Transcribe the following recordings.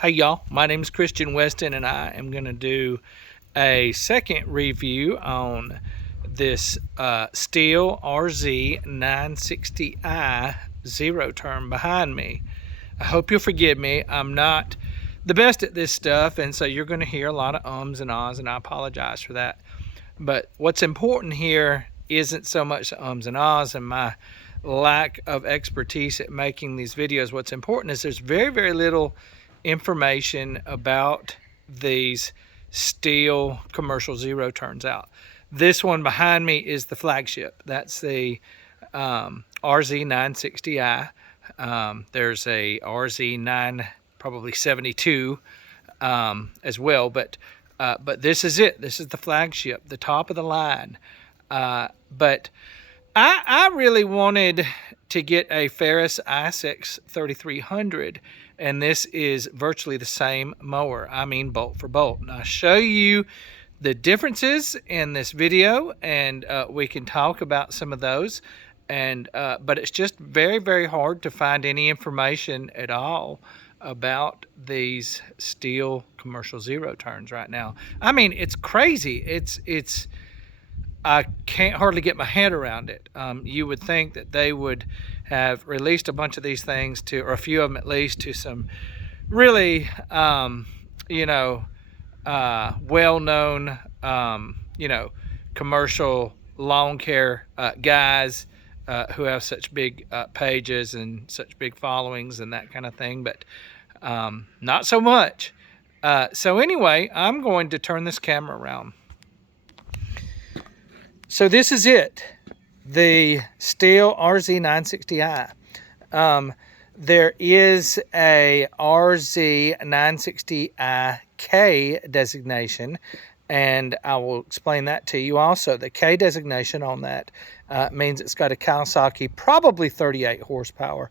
Hey y'all, my name is Christian Weston and I am going to do a second review on this Stihl RZ960i zero turn behind me. I hope you'll forgive me. I'm not the best at this stuff, and so you're going to hear a lot of ums and ahs, and I apologize for that. But what's important here isn't so much the ums and ahs and my lack of expertise at making these videos. What's important is there's very little information about these Stihl commercial zero turns out. This one behind me is the Flagship. That's the RZ960i. There's a RZ9 probably 72 as well, but this is it. This is the Flagship, the top of the line. But I really wanted to get a Ferris ISX3300, and this is virtually the same mower. I mean, bolt for bolt. And I'll show you the differences in this video, and we can talk about some of those. And but it's just very hard to find any information at all about these Stihl commercial zero turns right now. I mean, it's crazy. It's I can't hardly get my head around it. You would think that they would have released a bunch of these things to, or a few of them at least, to some really, well-known, commercial lawn care guys who have such big pages and such big followings and that kind of thing, but not so much. So anyway, I'm going to turn this camera around. So this is it, the Stihl RZ960i. There is a RZ960iK designation, and I will explain that to you also. The K designation on that means it's got a Kawasaki, probably 38 horsepower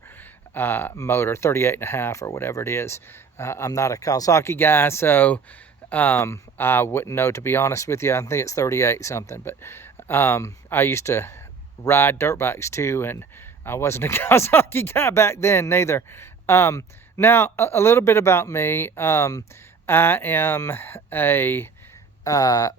motor, 38 and a half or whatever it is. I'm not a Kawasaki guy, so I wouldn't know, to be honest with you. I think it's 38 something, but I used to ride dirt bikes too, and I wasn't a Kawasaki guy back then neither. Now a little bit about me. I am a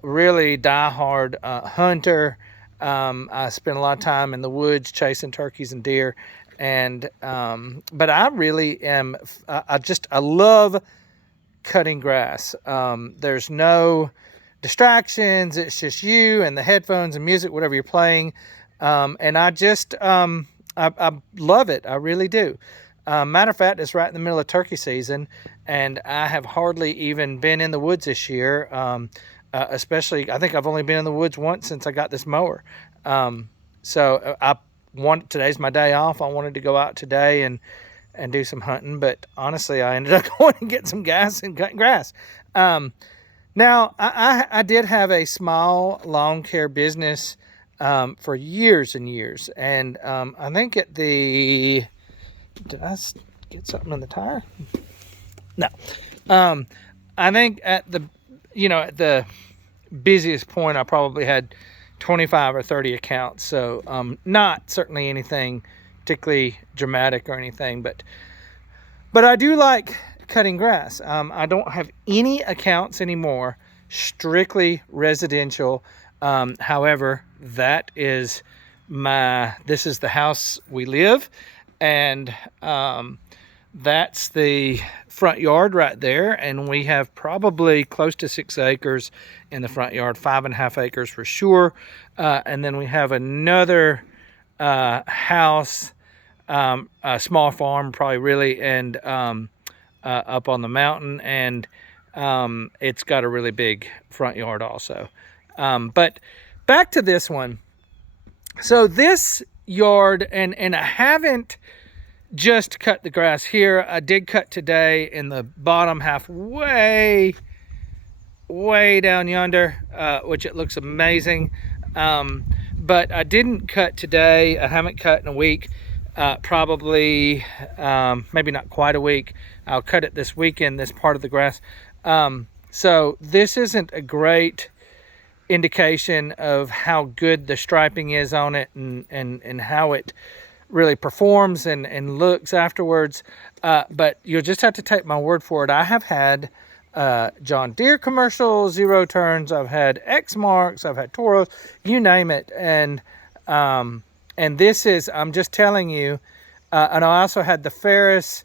really diehard hunter. I spend a lot of time in the woods chasing turkeys and deer, and but I really am, I love cutting grass. There's no distractions. It's just you and the headphones and music, whatever you're playing. And I just, I love it. I really do. Matter of fact, it's right in the middle of turkey season, and I have hardly even been in the woods this year. Especially, I think I've only been in the woods once since I got this mower. So today's my day off. I wanted to go out today and do some hunting, but honestly, I ended up going and getting some gas and cutting grass. Now, I did have a small lawn care business for years and years, and I think at the, did I get something in the tire? No. I think at the, at the busiest point, I probably had 25 or 30 accounts, so not certainly anything particularly dramatic or anything, but I do like cutting grass. I don't have any accounts anymore, strictly residential. However, this is the house we live, and that's the front yard right there, and we have probably close to 6 acres in the front yard, 5.5 acres for sure. And then we have another house, a small farm probably, really, and up on the mountain, and it's got a really big front yard also. But back to this one. So this yard, and I haven't just cut the grass here. I did cut today in the bottom half, way down yonder, which it looks amazing. But I didn't cut today. I haven't cut in a week, probably maybe not quite a week. I'll cut it this weekend, this part of the grass. So this isn't a great indication of how good the striping is on it, and how it really performs and looks afterwards. But you'll just have to take my word for it. I have had John Deere commercials, zero turns. I've had X marks. I've had Toros, you name it. And this is, I'm just telling you, and I also had the Ferris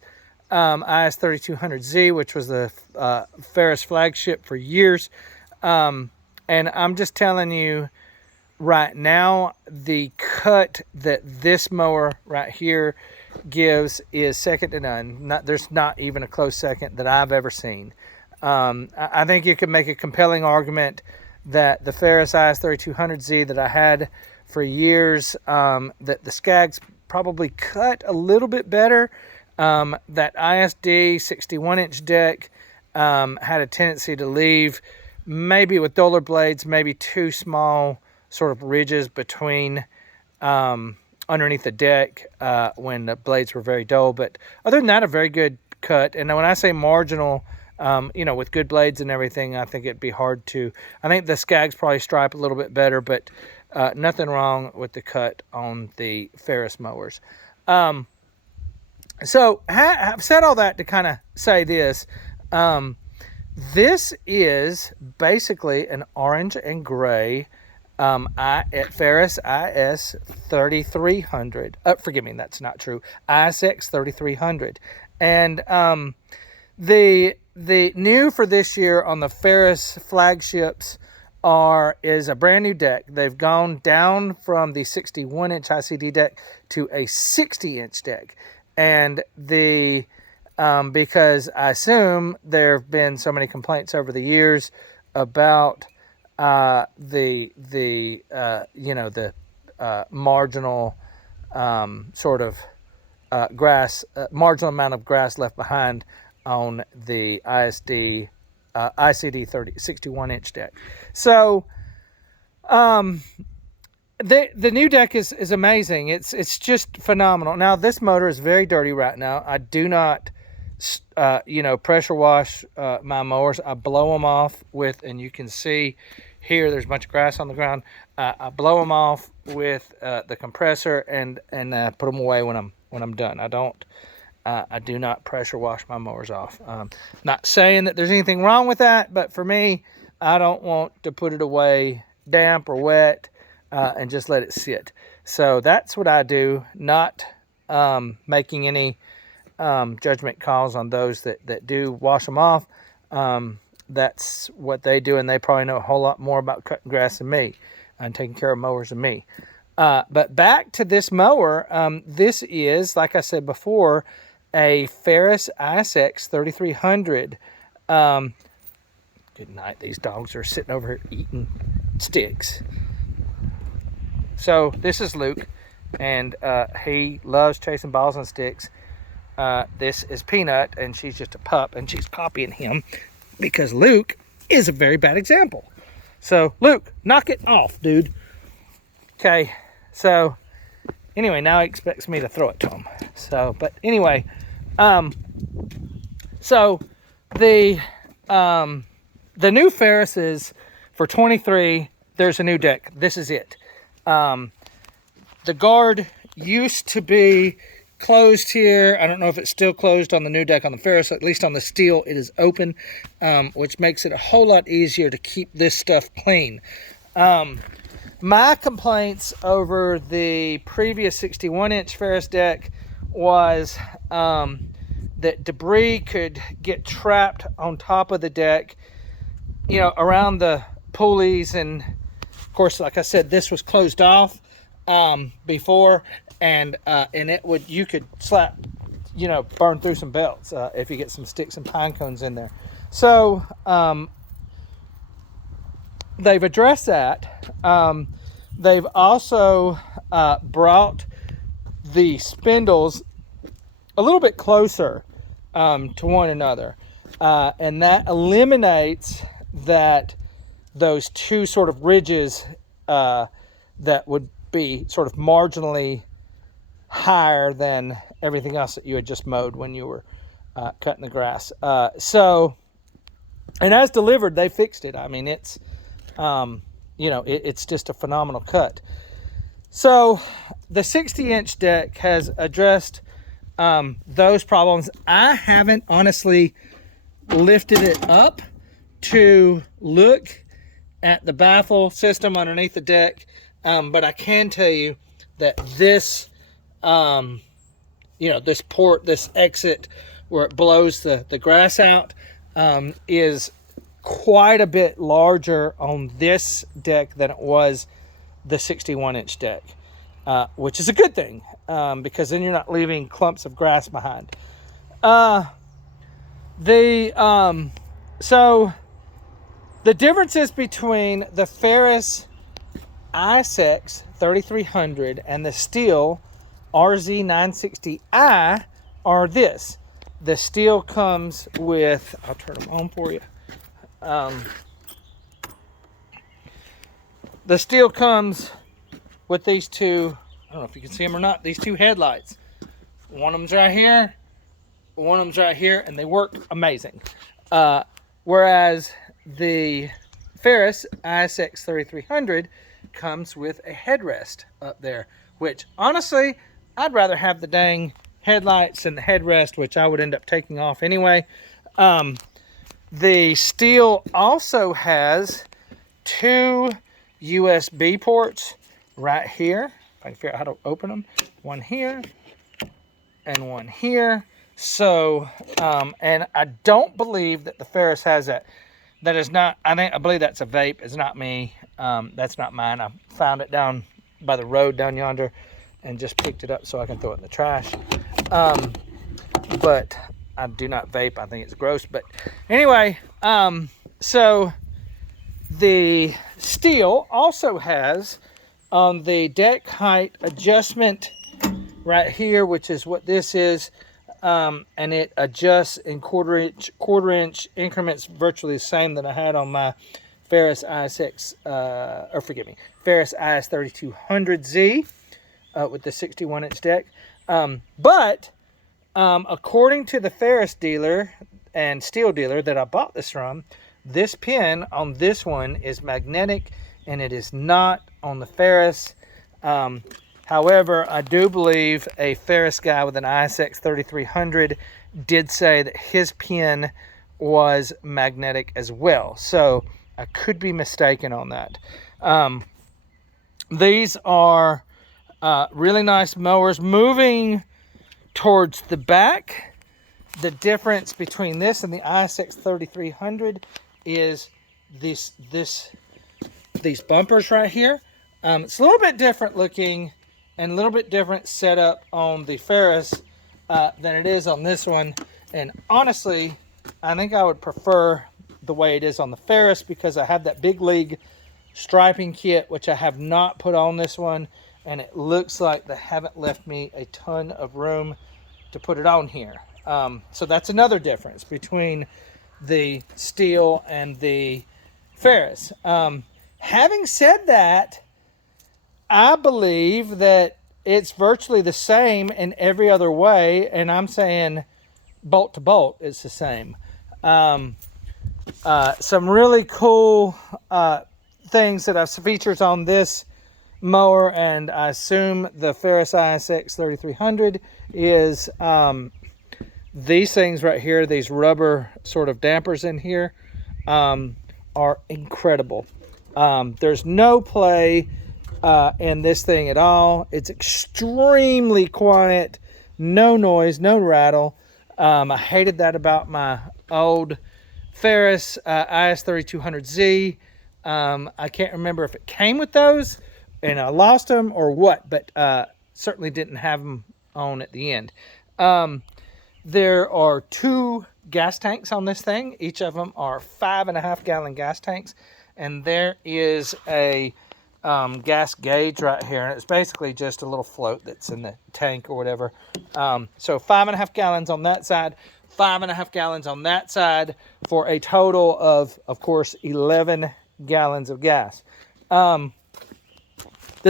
IS3300Z, which was the Ferris Flagship for years. And I'm just telling you right now, the cut that this mower right here gives is second to none. There's not even a close second that I've ever seen. I think you could make a compelling argument that the Ferris IS3200Z that I had for years, that the Skags probably cut a little bit better. That ISD 61-inch deck had a tendency to leave, maybe with duller blades, maybe too small sort of ridges between underneath the deck when the blades were very dull. But other than that, a very good cut. And when I say marginal, with good blades and everything, I think it'd be hard to. I think the Skags probably stripe a little bit better, but nothing wrong with the cut on the Ferris mowers. So I've said all that to kind of say this. This is basically an orange and gray at Ferris IS3300. Forgive me, that's not true. ISX3300. And the new for this year on the Ferris flagships is a brand new deck. They've gone down from the 61-inch ICD deck to a 60-inch deck. And because I assume there have been so many complaints over the years about the marginal sort of grass, marginal amount of grass left behind on the ICD 61-inch deck. So the new deck is amazing. It's just phenomenal. Now this motor is very dirty right now. I do not pressure wash my mowers. I blow them off with, and you can see here there's a bunch of grass on the ground. I blow them off with the compressor and put them away when I'm done. I do not pressure wash my mowers off. Not saying that there's anything wrong with that, but for me, I don't want to put it away damp or wet and just let it sit. So that's what I do, not making any judgment calls on those that do wash them off. That's what they do, and they probably know a whole lot more about cutting grass than me and taking care of mowers than me. But back to this mower, this is, like I said before, a Ferris ISX3300. Good night. These dogs are sitting over here eating sticks. So this is Luke, and he loves chasing balls and sticks. This is Peanut, and she's just a pup, and she's copying him because Luke is a very bad example. So Luke, knock it off, dude. Okay, so anyway, now he expects me to throw it to him. So, but anyway, so the new Ferris is for 23. There's a new deck. This is it. The guard used to be closed here. I don't know if it's still closed on the new deck on the Ferris. At least on the Stihl, it is open, which makes it a whole lot easier to keep this stuff clean. My complaints over the previous 61-inch Ferris deck was that debris could get trapped on top of the deck, around the pulleys. And of course, like I said, this was closed off before, and you could slap, burn through some belts if you get some sticks and pine cones in there. So they've addressed that. They've also brought the spindles a little bit closer to one another, and that eliminates those two sort of ridges that would be sort of marginally higher than everything else that you had just mowed when you were cutting the grass. And as delivered, they fixed it. I mean, it's it's just a phenomenal cut. So the 60-inch deck has addressed those problems. I haven't honestly lifted it up to look at the baffle system underneath the deck, but I can tell you that this, this port, this exit where it blows the grass out, is quite a bit larger on this deck than it was the 61-inch deck, which is a good thing, because then you're not leaving clumps of grass behind. So the differences between the Ferris ISX3300 and the Stihl RZ960i are this. The Stihl comes with, I'll turn them on for you. The Stihl comes with these two, I don't know if you can see them or not, these two headlights. One of them's right here, one of them's right here, and they work amazing. Whereas the Ferris ISX3300 comes with a headrest up there, which honestly, I'd rather have the dang headlights and the headrest, which I would end up taking off anyway. The Stihl also has two USB ports right here. If I can figure out how to open them. One here and one here. So, and I don't believe that the Ferris has that. That is not, I believe that's a vape. It's not me. That's not mine. I found it down by the road down yonder and just picked it up so I can throw it in the trash. But I do not vape. I think it's gross. But anyway, so the Stihl also has on the deck height adjustment right here, which is what this is. And it adjusts in quarter inch increments, virtually the same that I had on my Ferris Ferris IS3200Z with the 61-inch deck. But according to the Ferris dealer and Stihl dealer that I bought this from, this pin on this one is magnetic, and it is not on the Ferris. However, I do believe a Ferris guy with an ISX3300 did say that his pin was magnetic as well. So I could be mistaken on that. These are really nice mowers. Moving towards the back, the difference between this and the ISX3300 is these bumpers right here. It's a little bit different looking and a little bit different setup on the Ferris than it is on this one. And honestly, I think I would prefer the way it is on the Ferris because I have that big league striping kit, which I have not put on this one. And it looks like they haven't left me a ton of room to put it on here. So that's another difference between the Stihl and the Ferris. Having said that, I believe that it's virtually the same in every other way, and I'm saying bolt to bolt it's the same. Some really cool things that I've features on this mower, and I assume the Ferris ISX3300 is these things right here, these rubber sort of dampers in here are incredible. There's no play in this thing at all. It's extremely quiet, no noise, no rattle. I hated that about my old Ferris IS3200Z. I can't remember if it came with those and I lost them or what, but certainly didn't have them on at the end. There are two gas tanks on this thing. Each of them are 5.5 gallon gas tanks, and there is a gas gauge right here, and it's basically just a little float that's in the tank or whatever. So 5.5 gallons on that side, 5.5 gallons on that side, for a total of course, 11 gallons of gas. The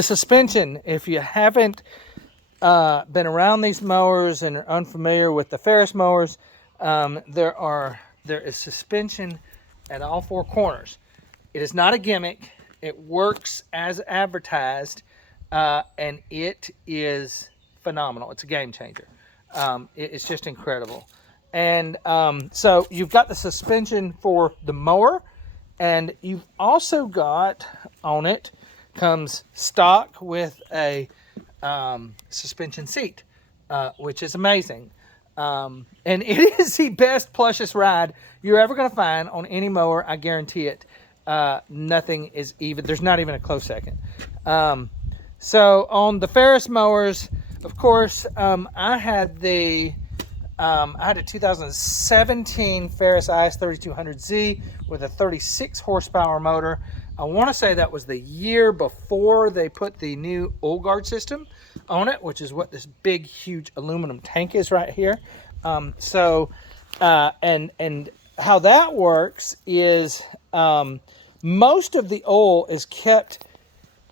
suspension, if you haven't been around these mowers and are unfamiliar with the Ferris mowers, there is suspension at all four corners. It is not a gimmick. It works as advertised. and it is phenomenal. It's a game changer. It's just incredible. And so you've got the suspension for the mower, and you've also got on it comes stock with a suspension seat, which is amazing. And it is the best plushest ride you're ever going to find on any mower. I guarantee it. Nothing is even, there's not even a close second. So on the Ferris mowers, of course, I had a 2017 Ferris ISX3300Z with a 36 horsepower motor. I want to say that was the year before they put the new oil guard system on it, which is what this big, huge aluminum tank is right here. And how that works is most of the oil is kept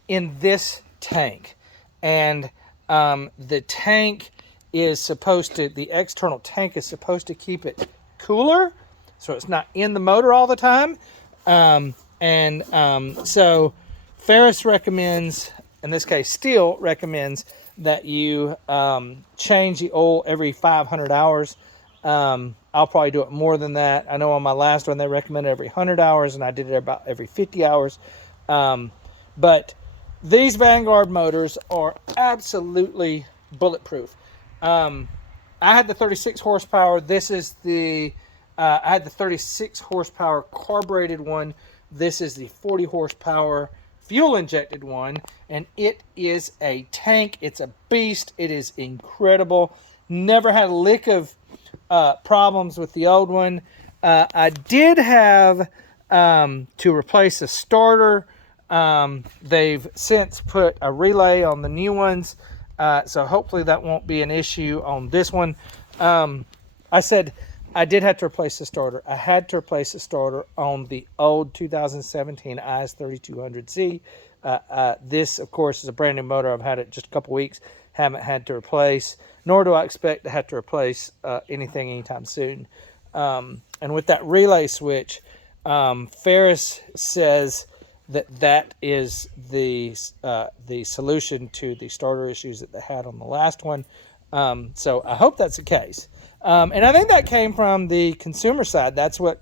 in this tank, and the tank is supposed to, the external tank is supposed to keep it cooler, so it's not in the motor all the time. So Ferris recommends, in this case Stihl recommends, that you change the oil every 500 hours. I'll probably do it more than that. I know on my last one they recommended every 100 hours, and I did it about every 50 hours. But these Vanguard motors are absolutely bulletproof. I had the 36 horsepower. This is the, I had the 36 horsepower carbureted one. This is the 40 horsepower fuel injected one, and it is a tank. It's a beast. It is incredible. Never had a lick of problems with the old one. I did have to replace the starter. They've since put a relay on the new ones, so hopefully that won't be an issue on this one. I said I did have to replace the starter. I had to replace the starter on the old 2017 IS3200Z. This, of course, is a brand new motor. I've had it just a couple weeks. Haven't had to replace, nor do I expect to have to replace anything anytime soon. And with that relay switch, Ferris says that is the solution to the starter issues that they had on the last one. So I hope that's the case. And I think that came from the consumer side. That's what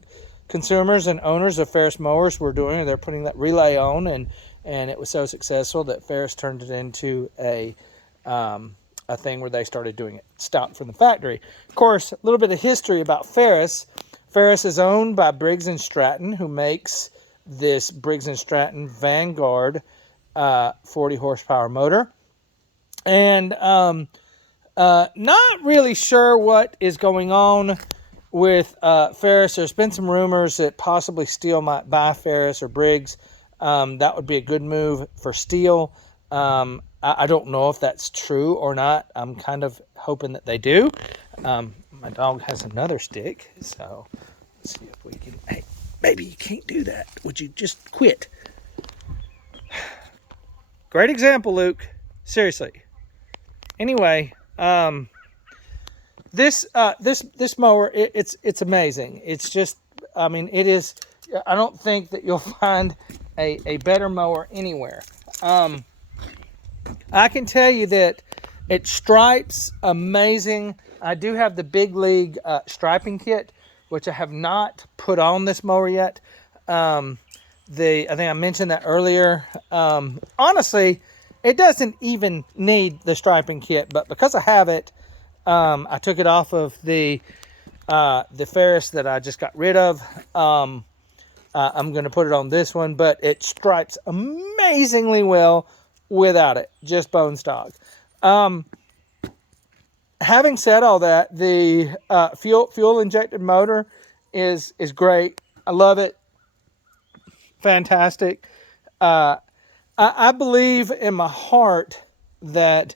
consumers and owners of Ferris mowers were doing. They're putting that relay on, and it was so successful that Ferris turned it into a thing where they started doing it stock from the factory. Of course, a little bit of history about Ferris. Ferris is owned by Briggs & Stratton, who makes this Briggs & Stratton Vanguard 40 horsepower motor. And not really sure what is going on with Ferris. There's been some rumors that possibly Stihl might buy Ferris or Briggs. That would be a good move for Stihl. I don't know if that's true or not. I'm kind of hoping that they do. My dog has another stick, so let's see if we can. Hey, baby, you can't do that. Would you just quit? Great example, Luke. Seriously. Anyway, this mower, it's amazing. It's just, I mean, it is. I don't think that you'll find a better mower anywhere. I can tell you that it stripes amazing. I do have the Big League striping kit, which I have not put on this mower yet. I think I mentioned that earlier. Honestly, it doesn't even need the striping kit, but because I have it, I took it off of the Ferris that I just got rid of. I'm going to put it on this one, but it stripes amazingly well without it, just bone stock. Having said all that, the fuel injected motor is great. I love it. Fantastic. I believe in my heart that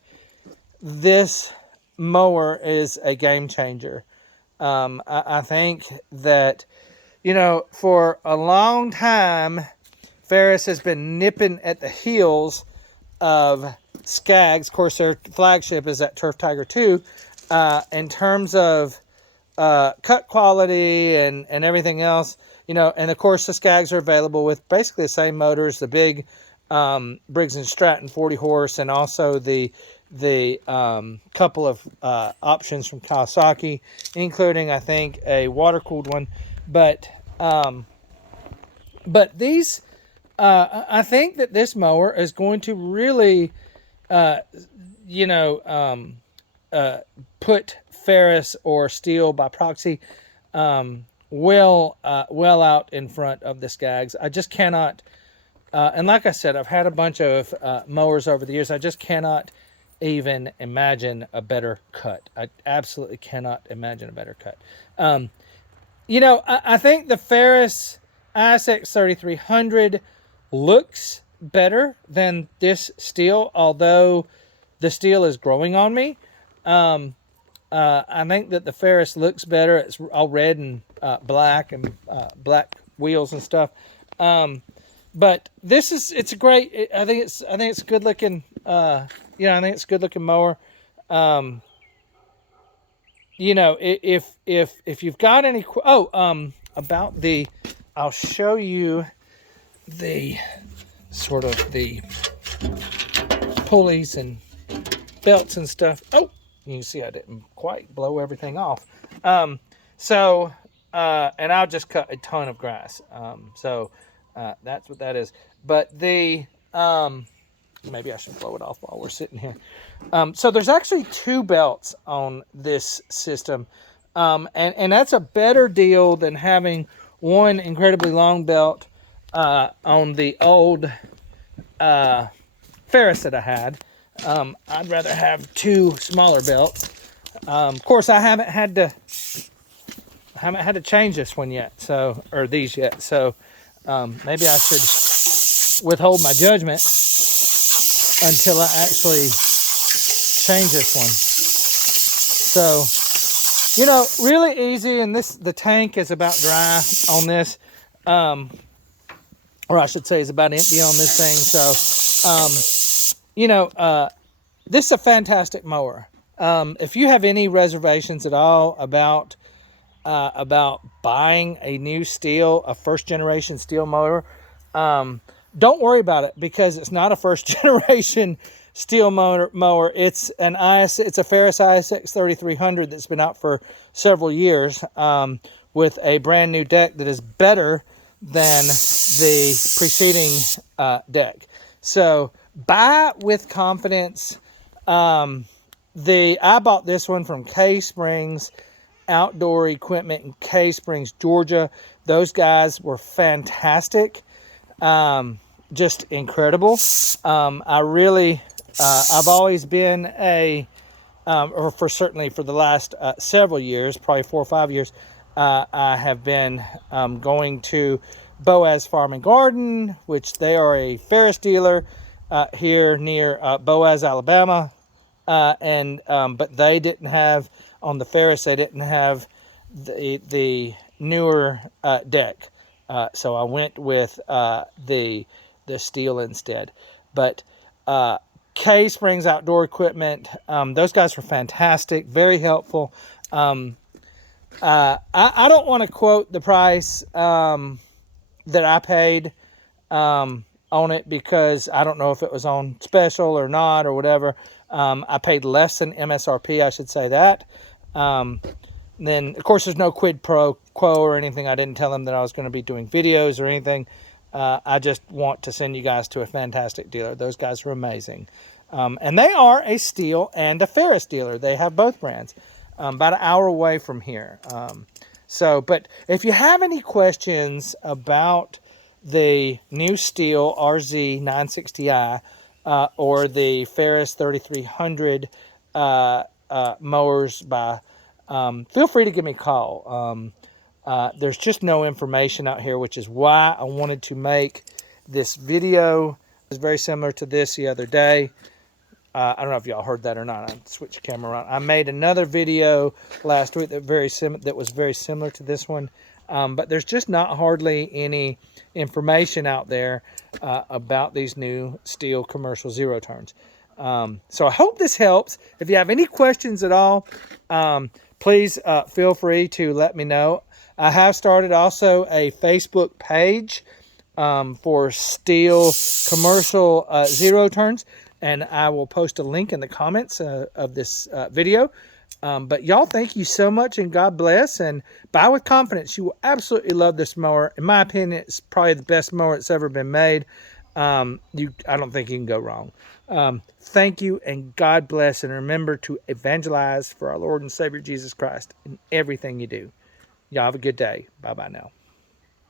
this mower is a game changer. I think that, you know, for a long time, Ferris has been nipping at the heels of Skaggs. Of course, their flagship is that Turf Tiger 2. In terms of cut quality and everything else, you know, and of course the Skaggs are available with basically the same motors, the big Briggs & Stratton 40 horse, and also the couple of options from Kawasaki, including, I think, a water-cooled one. But these, I think that this mower is going to really, put Ferris or Stihl by proxy well out in front of the Skags. I just cannot, and like I said, I've had a bunch of mowers over the years. I just cannot even imagine a better cut. I absolutely cannot imagine a better cut. I think the Ferris ISX3300 looks better than this Stihl, although the Stihl is growing on me. I think that the Ferris looks better. It's all red and black, and black wheels and stuff. But it's a great. I think it's a good looking. I think it's a good looking mower. If you've got any about the, I'll show you the sort of the pulleys and belts and stuff. Oh, you can see I didn't quite blow everything off. And I'll just cut a ton of grass. That's what that is. But maybe I should blow it off while we're sitting here. So there's actually 2 belts on this system. And that's a better deal than having one incredibly long belt on the old Ferris that I had. I'd rather have 2 smaller belts. Of course, I haven't had to change this one yet, or these yet. So maybe I should withhold my judgment until I actually change this one. So, really easy. And the tank is about dry on this, or I should say, is about empty on this thing. So, this is a fantastic mower. If you have any reservations at all about buying a new Stihl, a first generation Stihl mower, don't worry about it, because it's not a first generation Stihl mower. It's a Ferris ISX3300 that's been out for several years, with a brand new deck that is better than the preceding deck. So buy with confidence. I bought this one from Cay Springs Outdoor Equipment in Cay Springs, Georgia. Those guys were fantastic. Just incredible. I've always been certainly for the last several years, probably 4 or 5 years, I have been going to Boaz Farm and Garden, which they are a Ferris dealer here near Boaz, Alabama. But they didn't have, on the Ferris, they didn't have the newer deck. So I went with the Stihl instead. But Cay Springs Outdoor Equipment, those guys were fantastic, very helpful. I don't want to quote the price that I paid on it, because I don't know if it was on special or not or whatever. I paid less than MSRP, I should say that. Then, of course, there's no quid pro quo or anything. I didn't tell them that I was going to be doing videos or anything. I just want to send you guys to a fantastic dealer. Those guys are amazing. And they are a Stihl and a Ferris dealer. They have both brands, about an hour away from here. But if you have any questions about the new Stihl RZ960i or the Ferris 3300 mowers feel free to give me a call. There's just no information out here, which is why I wanted to make this video. It was very similar to this the other day. I don't know if y'all heard that or not. I switched the camera around. I made another video last week that was very similar to this one. But there's just not hardly any information out there about these new Stihl commercial zero turns. So I hope this helps. If you have any questions at all, please feel free to let me know. I have started also a Facebook page for Stihl commercial zero turns, and I will post a link in the comments of this video. But y'all, thank you so much, and God bless, and buy with confidence. You will absolutely love this mower. In my opinion, it's probably the best mower that's ever been made. I don't think you can go wrong. Thank you, and God bless, and remember to evangelize for our Lord and Savior Jesus Christ in everything you do. Y'all have a good day. Bye-bye now.